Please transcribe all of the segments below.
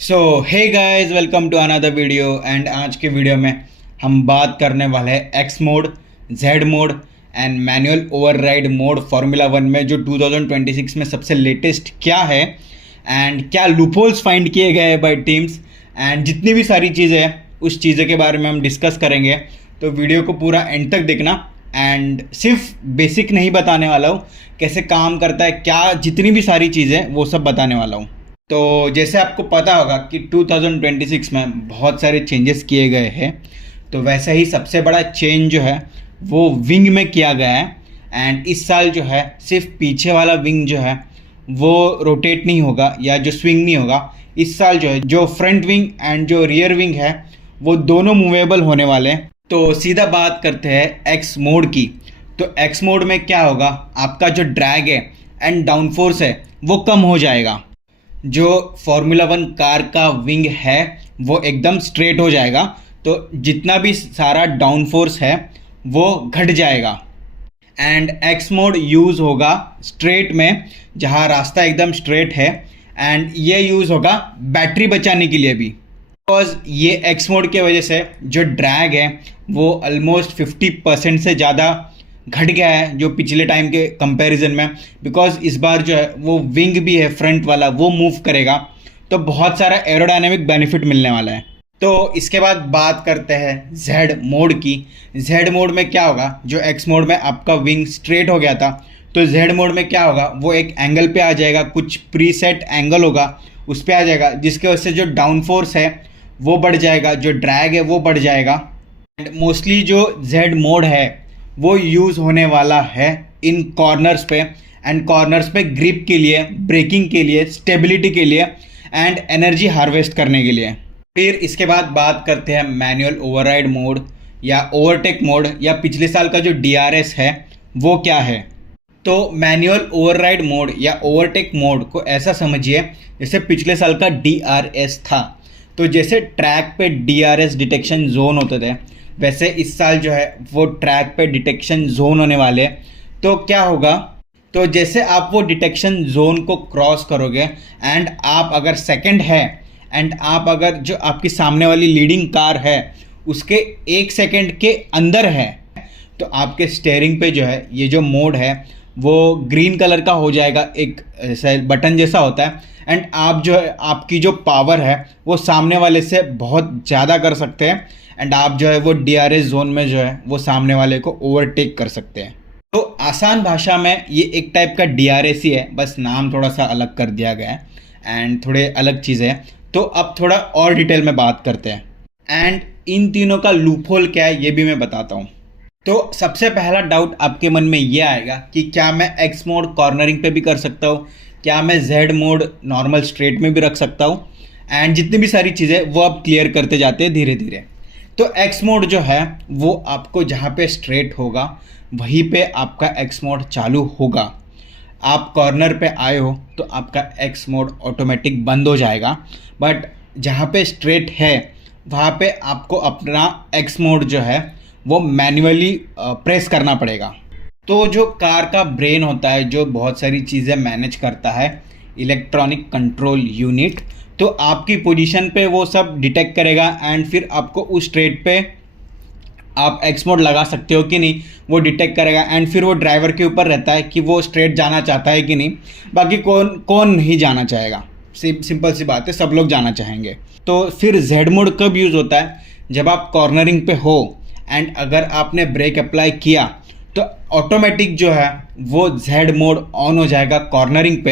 So hey guys, welcome to another video. And आज के video में हम बात करने वाले हैं X mode, Z mode and manual override mode formula one में जो 2026 में सबसे लेटेस्ट क्या है एंड क्या लूपहोल्स फाइंड किए गए हैं बाय टीम्स एंड जितनी भी सारी चीज़ें हैं उस चीज़ों के बारे में हम डिस्कस करेंगे। तो वीडियो को पूरा एंड तक देखना। एंड सिर्फ बेसिक नहीं बताने वाला हूँ, कैसे काम करता है क्या, जितनी भी सारी चीज़ें वो सब बताने वाला हूँ। तो जैसे आपको पता होगा कि 2026 में बहुत सारे चेंजेस किए गए हैं, तो वैसे ही सबसे बड़ा चेंज जो है वो विंग में किया गया है। एंड इस साल जो है सिर्फ पीछे वाला विंग जो है वो रोटेट नहीं होगा या जो स्विंग नहीं होगा। इस साल जो है जो फ्रंट विंग एंड जो रियर विंग है वो दोनों मूवेबल होने वाले हैं। तो सीधा बात करते हैं एक्स मोड की। तो एक्स मोड में क्या होगा, आपका जो ड्रैग है एंड डाउनफोर्स है वो कम हो जाएगा। जो फार्मूला वन कार का विंग है वो एकदम स्ट्रेट हो जाएगा, तो जितना भी सारा डाउनफोर्स है वो घट जाएगा। एंड एक्स मोड यूज़ होगा स्ट्रेट में, जहाँ रास्ता एकदम स्ट्रेट है। एंड ये यूज़ होगा बैटरी बचाने के लिए भी, बिकॉज ये एक्स मोड के वजह से जो ड्रैग है वो ऑलमोस्ट 50% से ज़्यादा घट गया है जो पिछले टाइम के कंपैरिजन में। बिकॉज इस बार जो है वो विंग भी है फ्रंट वाला, वो मूव करेगा, तो बहुत सारा एरोडायनेमिक बेनिफिट मिलने वाला है। तो इसके बाद बात करते हैं जेड मोड की। जेड मोड में क्या होगा, जो एक्स मोड में आपका विंग स्ट्रेट हो गया था, तो जेड मोड में क्या होगा, वो एक एंगल पे आ जाएगा, कुछ प्रीसेट एंगल होगा उस पर आ जाएगा, जिसके वजह से जो डाउन फोर्स है वो बढ़ जाएगा, जो ड्रैग है वो बढ़ जाएगा। एंड मोस्टली जो जेड मोड है वो यूज़ होने वाला है इन कॉर्नर्स पे। एंड कॉर्नर्स पे ग्रिप के लिए, ब्रेकिंग के लिए, स्टेबिलिटी के लिए एंड एनर्जी हार्वेस्ट करने के लिए। फिर इसके बाद बात करते हैं मैनुअल ओवरराइड मोड या ओवरटेक मोड, या पिछले साल का जो DRS है वो क्या है। तो मैनुअल ओवरराइड मोड या ओवरटेक मोड को ऐसा समझिए जैसे पिछले साल का DRS था। तो जैसे ट्रैक पे DRS डिटेक्शन जोन होते थे, वैसे इस साल जो है वो ट्रैक पे डिटेक्शन जोन होने वाले। तो क्या होगा, तो जैसे आप वो डिटेक्शन जोन को क्रॉस करोगे एंड आप अगर सेकंड है एंड आप अगर जो आपकी सामने वाली लीडिंग कार है उसके 1 सेकंड के अंदर है, तो आपके स्टीयरिंग पे जो है ये जो मोड है वो ग्रीन कलर का हो जाएगा, एक बटन जैसा होता है। एंड आप जो है आपकी जो पावर है वो सामने वाले से बहुत ज़्यादा कर सकते हैं। एंड आप जो है वो DRS जोन में जो है वो सामने वाले को ओवरटेक कर सकते हैं। तो आसान भाषा में ये एक टाइप का DRS ही है, बस नाम थोड़ा सा अलग कर दिया गया है एंड थोड़े अलग चीज़ें हैं। तो अब थोड़ा और डिटेल में बात करते हैं एंड इन तीनों का लूपहोल क्या है ये भी मैं बताता हूँ। तो सबसे पहला डाउट आपके मन में ये आएगा कि क्या मैं एक्स मोड कॉर्नरिंग पे भी कर सकता हूँ, क्या मैं जेड मोड नॉर्मल स्ट्रेट में भी रख सकता हूँ। एंड जितनी भी सारी चीज़ें वो आप क्लियर करते जाते हैं धीरे धीरे। तो एक्स मोड जो है वो आपको जहाँ पे स्ट्रेट होगा वहीं पे आपका एक्स मोड चालू होगा। आप कॉर्नर पे आए हो तो आपका एक्स मोड ऑटोमेटिक बंद हो जाएगा, बट जहाँ पे स्ट्रेट है वहाँ पे आपको अपना एक्स मोड जो है वो मैन्युअली प्रेस करना पड़ेगा। तो जो कार का ब्रेन होता है जो बहुत सारी चीज़ें मैनेज करता है, इलेक्ट्रॉनिक कंट्रोल यूनिट, तो आपकी पोजीशन पे वो सब डिटेक्ट करेगा एंड फिर आपको उस स्ट्रेट पे आप एक्स मोड लगा सकते हो कि नहीं वो डिटेक्ट करेगा। एंड फिर वो ड्राइवर के ऊपर रहता है कि वो स्ट्रेट जाना चाहता है कि नहीं। बाकी कौन नहीं जाना चाहेगा, सिंपल सी बात है, सब लोग जाना चाहेंगे। तो फिर जेड मोड कब यूज़ होता है, जब आप कॉर्नरिंग पे हो एंड अगर आपने ब्रेक अप्लाई किया तो ऑटोमेटिक जो है वो जेड मोड ऑन हो जाएगा कॉर्नरिंग पे।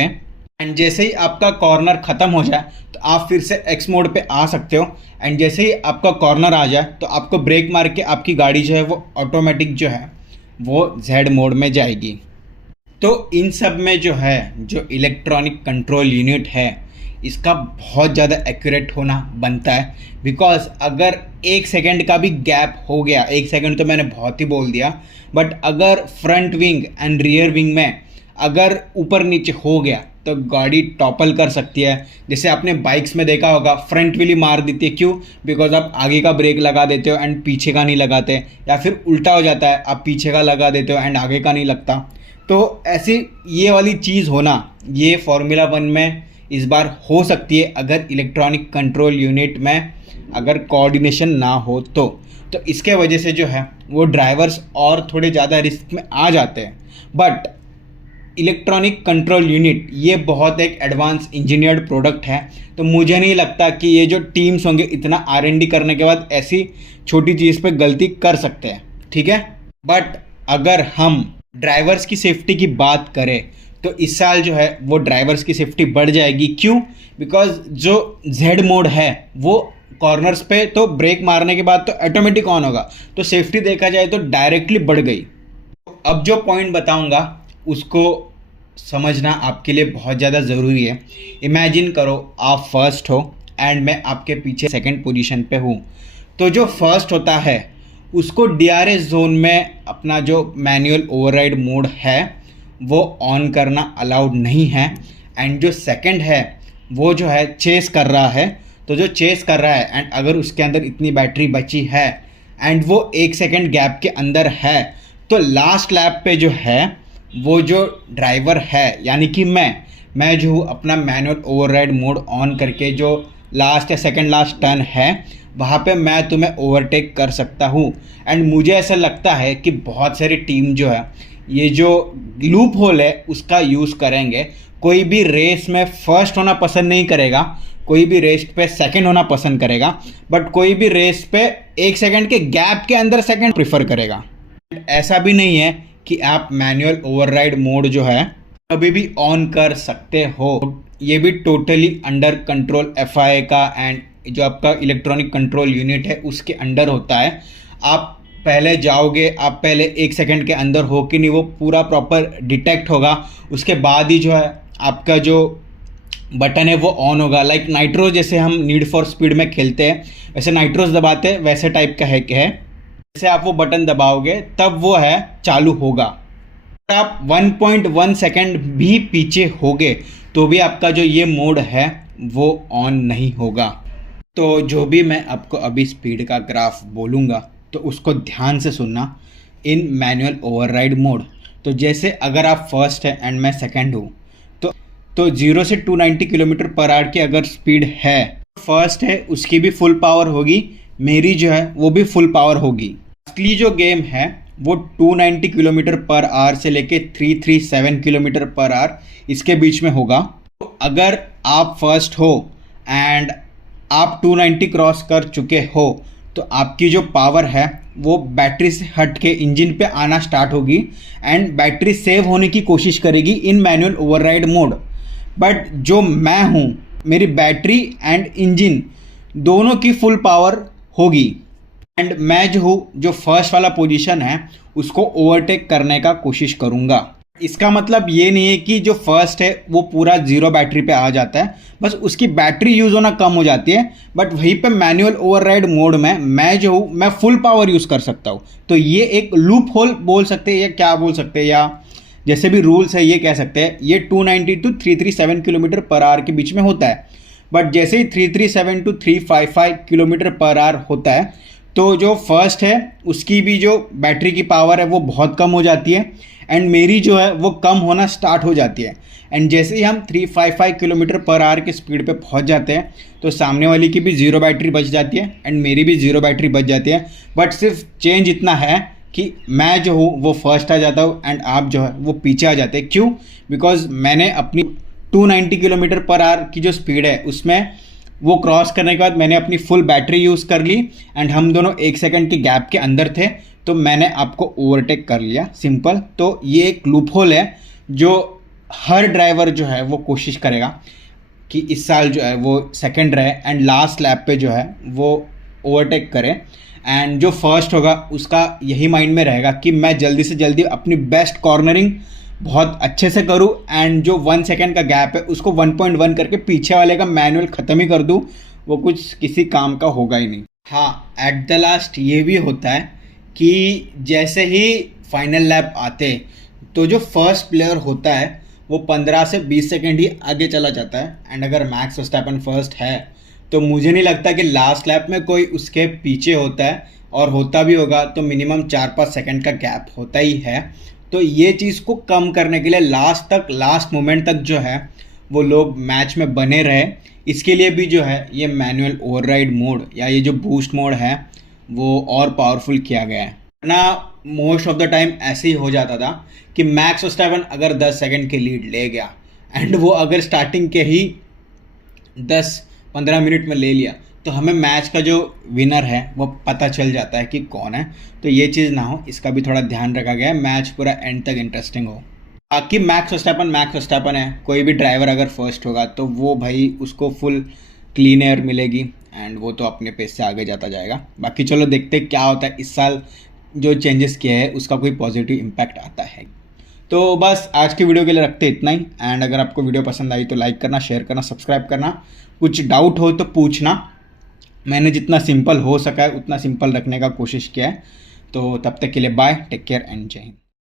एंड जैसे ही आपका कॉर्नर ख़त्म हो जाए तो आप फिर से एक्स मोड पे आ सकते हो। एंड जैसे ही आपका कॉर्नर आ जाए तो आपको ब्रेक मार के आपकी गाड़ी जो है वो ऑटोमेटिक जो है वो जेड मोड में जाएगी। तो इन सब में जो है जो इलेक्ट्रॉनिक कंट्रोल यूनिट है इसका बहुत ज़्यादा एक्यूरेट होना बनता है। बिकॉज अगर 1 सेकंड का भी गैप हो गया, 1 सेकंड तो मैंने बहुत ही बोल दिया, बट अगर front wing and rear wing में अगर ऊपर नीचे हो गया तो गाड़ी टॉपल कर सकती है। जैसे आपने बाइक्स में देखा होगा फ्रंट व्हील ही मार देती है, क्यों? बिकॉज आप आगे का ब्रेक लगा देते हो एंड पीछे का नहीं लगाते, या फिर उल्टा हो जाता है, आप पीछे का लगा देते हो एंड आगे का नहीं लगता। तो ऐसी ये वाली चीज़ होना ये फार्मूला वन में इस बार हो सकती है अगर इलेक्ट्रॉनिक कंट्रोल यूनिट में अगर कोऑर्डिनेशन ना हो तो इसके वजह से जो है वो ड्राइवर्स और थोड़े ज़्यादा रिस्क में आ जाते हैं। बट इलेक्ट्रॉनिक कंट्रोल यूनिट ये बहुत एक एडवांस इंजीनियर्ड प्रोडक्ट है, तो मुझे नहीं लगता कि ये जो टीम्स होंगे इतना R&D करने के बाद ऐसी छोटी चीज़ पे गलती कर सकते हैं, ठीक है। बट अगर हम ड्राइवर्स की सेफ्टी की बात करें तो इस साल जो है वो ड्राइवर्स की सेफ्टी बढ़ जाएगी। क्यों? बिकॉज जो जेड मोड है वो कॉर्नर्स पे तो ब्रेक मारने के बाद तो ऑटोमेटिक ऑन होगा, तो सेफ्टी देखा जाए तो डायरेक्टली बढ़ गई। अब जो पॉइंट बताऊंगा उसको समझना आपके लिए बहुत ज़्यादा ज़रूरी है। इमेजिन करो आप फर्स्ट हो एंड मैं आपके पीछे सेकंड पोजीशन पे हूँ, तो जो फर्स्ट होता है उसको DRS जोन में अपना जो मैनुअल ओवरराइड मोड है वो ऑन करना अलाउड नहीं है। एंड जो सेकंड है वो जो है चेस कर रहा है, तो जो चेस कर रहा है एंड अगर उसके अंदर इतनी बैटरी बची है एंड वो 1 सेकंड गैप के अंदर है, तो लास्ट लैप पे जो है वो जो ड्राइवर है यानी कि मैं जो हूँ अपना मैनुअल ओवरराइड मोड ऑन करके जो लास्ट या सेकंड लास्ट टर्न है वहाँ पे मैं तुम्हें ओवरटेक कर सकता हूँ। एंड मुझे ऐसा लगता है कि बहुत सारी टीम जो है ये जो लूप होल है उसका यूज़ करेंगे। कोई भी रेस में फर्स्ट होना पसंद नहीं करेगा, कोई भी रेस पे सेकंड होना पसंद करेगा, बट कोई भी रेस पे 1 सेकंड के गैप के अंदर सेकंड प्रीफर करेगा। ऐसा भी नहीं है कि आप मैनुअल ओवरराइड मोड जो है कभी भी ऑन कर सकते हो, ये भी टोटली अंडर कंट्रोल FIA का एंड जो आपका इलेक्ट्रॉनिक कंट्रोल यूनिट है उसके अंडर होता है। आप पहले जाओगे, आप पहले 1 सेकंड के अंदर हो कि नहीं वो पूरा प्रॉपर डिटेक्ट होगा, उसके बाद ही जो है आपका जो बटन है वो ऑन होगा। लाइक नाइट्रो जैसे हम नीड फॉर स्पीड में खेलते हैं वैसे नाइट्रोस दबाते हैं, वैसे टाइप का है जैसे आप वो बटन दबाओगे तब वो है चालू होगा। अगर आप 1.1 सेकंड भी पीछे होगे तो भी आपका जो ये मोड है वो ऑन नहीं होगा। तो जो भी मैं आपको अभी स्पीड का ग्राफ बोलूँगा तो उसको ध्यान से सुनना इन मैनुअल ओवरराइड मोड। तो जैसे अगर आप फर्स्ट है एंड मैं सेकंड हूँ तो 0 से 290 किलोमीटर पर आवर की अगर स्पीड है, फर्स्ट है उसकी भी फुल पावर होगी, मेरी जो है वो भी फुल पावर होगी। असली जो गेम है वो 290 किलोमीटर पर आवर से लेके 337 किलोमीटर पर आवर इसके बीच में होगा। तो अगर आप फर्स्ट हो एंड आप 290 क्रॉस कर चुके हो तो आपकी जो पावर है वो बैटरी से हट के इंजन पे आना स्टार्ट होगी एंड बैटरी सेव होने की कोशिश करेगी in manual override mode. But जो मैं हूँ मेरी बैटरी एंड इंजन दोनों की फुल पावर होगी एंड मैं जो हूँ जो फर्स्ट वाला पोजीशन है उसको ओवरटेक करने का कोशिश करूँगा। इसका मतलब ये नहीं है कि जो फर्स्ट है वो पूरा 0 बैटरी पे आ जाता है, बस उसकी बैटरी यूज़ होना कम हो जाती है। बट वहीं पे मैनुअल ओवरराइड मोड में मैं जो हूँ मैं फुल पावर यूज़ कर सकता हूँ। तो ये एक लूप होल बोल सकते हैं या क्या बोल सकते हैं, या जैसे भी रूल्स है ये कह सकते हैं। ये 290 टू 337 किलोमीटर पर आवर के बीच में होता है, बट जैसे ही 337 टू 355 किलोमीटर पर आवर होता है तो जो फर्स्ट है उसकी भी जो बैटरी की पावर है वो बहुत कम हो जाती है एंड मेरी जो है वो कम होना स्टार्ट हो जाती है। एंड जैसे ही हम 355 किलोमीटर पर आवर की स्पीड पे पहुंच जाते हैं तो सामने वाली की भी 0 बैटरी बच जाती है एंड मेरी भी 0 बैटरी बच जाती है। बट सिर्फ चेंज इतना है कि मैं जो हूँ वो फर्स्ट आ जाता हूँ एंड आप जो है वो पीछे आ जाते हैं। क्यों? बिकॉज मैंने अपनी 290 किलोमीटर पर आवर की जो स्पीड है उसमें वो क्रॉस करने के बाद मैंने अपनी फुल बैटरी यूज़ कर ली एंड हम दोनों 1 सेकंड के गैप के अंदर थे, तो मैंने आपको ओवरटेक कर लिया, सिंपल। तो ये एक लूप होल है जो हर ड्राइवर जो है वो कोशिश करेगा कि इस साल जो है वो सेकंड रहे एंड लास्ट लैप पे जो है वो ओवरटेक करे। एंड जो फर्स्ट होगा उसका यही माइंड में रहेगा कि मैं जल्दी से जल्दी अपनी बेस्ट कॉर्नरिंग बहुत अच्छे से करूं एंड जो 1 सेकंड का गैप है उसको 1.1 करके पीछे वाले का मैनुअल ख़त्म ही कर दूं, वो कुछ किसी काम का होगा ही नहीं। हाँ, एट द लास्ट ये भी होता है कि जैसे ही फाइनल लैप आते तो जो फर्स्ट प्लेयर होता है वो 15 से 20 सेकंड ही आगे चला जाता है एंड अगर मैक्स वर्स्टैपन फर्स्ट है तो मुझे नहीं लगता कि लास्ट लैप में कोई उसके पीछे होता है, और होता भी होगा तो मिनिमम 4-5 सेकंड का गैप होता ही है। तो ये चीज़ को कम करने के लिए लास्ट मोमेंट तक जो है वो लोग मैच में बने रहे, इसके लिए भी जो है ये मैनुअल ओवरराइड मोड या ये जो बूस्ट मोड है वो और पावरफुल किया गया है ना। मोस्ट ऑफ द टाइम ऐसे ही हो जाता था कि मैक्स वर्स्टैपेन अगर 10 सेकंड के लीड ले गया एंड वो अगर स्टार्टिंग के ही 10-15 मिनट में ले लिया तो हमें मैच का जो विनर है वो पता चल जाता है कि कौन है। तो ये चीज़ ना हो, इसका भी थोड़ा ध्यान रखा गया है, मैच पूरा एंड तक इंटरेस्टिंग हो। बाकी मैक्स वर्स्टैपेन है, कोई भी ड्राइवर अगर फर्स्ट होगा तो वो भाई उसको फुल क्लीन एयर मिलेगी एंड वो तो अपने पेस से आगे जाता जाएगा। बाकी चलो देखते क्या होता है, इस साल जो चेंजेस किए हैं उसका कोई पॉजिटिव इम्पैक्ट आता है। तो बस आज की वीडियो के लिए रखते इतना ही। एंड अगर आपको वीडियो पसंद आई तो लाइक करना, शेयर करना, सब्सक्राइब करना। कुछ डाउट हो तो पूछना, मैंने जितना सिंपल हो सका है उतना सिंपल रखने का कोशिश किया है। तो तब तक के लिए बाय, टेक केयर एंड जय हिंद।